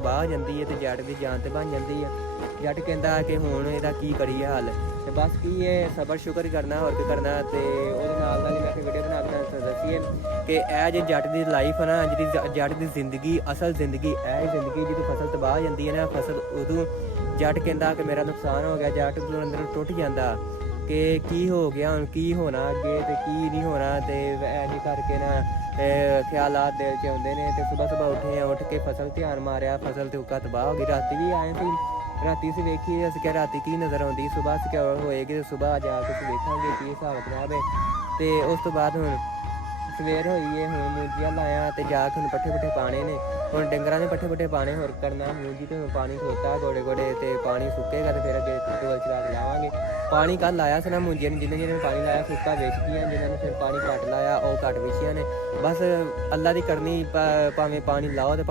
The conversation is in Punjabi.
ਤਬਾਹ ਹੋ ਜਾਂਦੀ ਹੈ ਤੇ ਜੱਟ ਦੀ ਜਾਨ ਤੇ ਬਣ ਜਾਂਦੀ ਹੈ। ਜੱਟ ਕਹਿੰਦਾ ਕਿ ਹੁਣ ਇਹਦਾ ਕੀ ਕਰੀਏ ਹੱਲ, ਤੇ ਬਸ ਕੀ ਹੈ ਸਬਰ ਸ਼ੁਕਰ ਹੀ ਕਰਨਾ, ਹੋਰ ਕੀ ਕਰਨਾ। ਤੇ ਉਹਦੇ ਨਾਲ ਨਾਲ ਹੀ ਮੈਂ ਵੀਡੀਓ ਬਣਾ ਕੇ ਦੱਸੀਏ ਕਿ ਇਹ ਜੇ ਜੱਟ ਦੀ ਲਾਈਫ ਹੈ ਨਾ, ਜਿਹੜੀ ਜੱਟ ਦੀ ਜ਼ਿੰਦਗੀ, ਅਸਲ ਜ਼ਿੰਦਗੀ ਇਹ ਜ਼ਿੰਦਗੀ ਜਦੋਂ ਫਸਲ ਤਬਾਹ ਹੋ ਜਾਂਦੀ ਹੈ ਨਾ, ਫਸਲ ਉਦੋਂ ਜੱਟ ਕਹਿੰਦਾ ਕਿ ਮੇਰਾ ਨੁਕਸਾਨ ਹੋ ਗਿਆ। ਜੱਟ ਤੋਂ ਅੰਦਰੋਂ ਟੁੱਟ ਜਾਂਦਾ ਕਿ ਕੀ ਹੋ ਗਿਆ, ਹੁਣ ਕੀ ਹੋਣਾ ਅੱਗੇ ਤੇ ਕੀ ਨਹੀਂ ਹੋਣਾ। ਤੇ ਐਂ ਕਰਕੇ ਨਾ ਖਿਆਲਾਤ ਦਿਲ 'ਚ ਆਉਂਦੇ ਨੇ। ਤੇ ਸੁਬਾਹ ਉੱਠੇ, ਉੱਠ ਕੇ ਫਸਲ ਧਿਆਨ ਮਾਰਿਆ, ਫਸਲ ਤੇ ਉੱਕਾ ਤਬਾਹ ਹੋ ਗਈ। ਰਾਤੀ ਵੀ ਆਏ ਸੀ, ਰਾਤੀ ਅਸੀਂ ਵੇਖੀ, ਅਸੀਂ ਕਿਹਾ ਰਾਤੀ ਕੀ ਨਜ਼ਰ ਆਉਂਦੀ, ਸੁਬਾਹ ਅਸੀਂ ਕਿਹਾ ਹੋਏਗੀ ਤੇ ਸੁਬਾਹ ਜਾ ਕੇ ਅਸੀਂ ਵੇਖਾਂਗੇ ਕੀ ਹਿਸਾਬ ਕਿਤਾਬ ਹੈ। ਤੇ ਉਸ ਤੋਂ ਬਾਅਦ ਹੁਣ ਸਵੇਰ ਹੋਈ ਹੈ, ਹੁਣ ਮੂੰਜੀਆਂ ਲਾਇਆ ਤੇ ਜਾ ਕੇ ਹੁਣ ਪੱਠੇ ਪੁੱਠੇ ਪਾਣੇ ਨੇ। ਹੁਣ ਡੰਗਰਾਂ ਦੇ ਪੱਠੇ ਪੁੱਠੇ ਪਾਣੇ, ਹੋਰ ਕਰਨਾ ਮੂੰਜੀ ਤੇ ਪਾਣੀ ਖਲੋਤਾ ਗੋਡੇ ਗੋਡੇ, ਤੇ ਪਾਣੀ ਸੁੱਕੇਗਾ ਤੇ ਫਿਰ ਅੱਗੇ ਟੋਲ ਚਲਾ ਕੇ ਲਾਵਾਂਗੇ। ਪਾਣੀ ਕੱਲ੍ਹ ਲਾਇਆ ਸੀ ਨਾ ਮੂੰਜੀਆਂ ਨੂੰ, ਜਿਹਨੇ ਪਾਣੀ ਲਾਇਆ ਸੁੱਕਾ ਵੇਚ ਗਈਆਂ, ਜਿਹਨਾਂ ਨੇ ਫਿਰ ਪਾਣੀ ਘੱਟ ਲਾਇਆ ਉਹ ਘੱਟ ਵੇਚੀਆਂ ਨੇ। ਬਸ ਅੱਲਾ ਦੀ ਕਰਨੀ, ਭਾਵੇਂ ਪਾਣੀ ਲਾਓ ਤੇ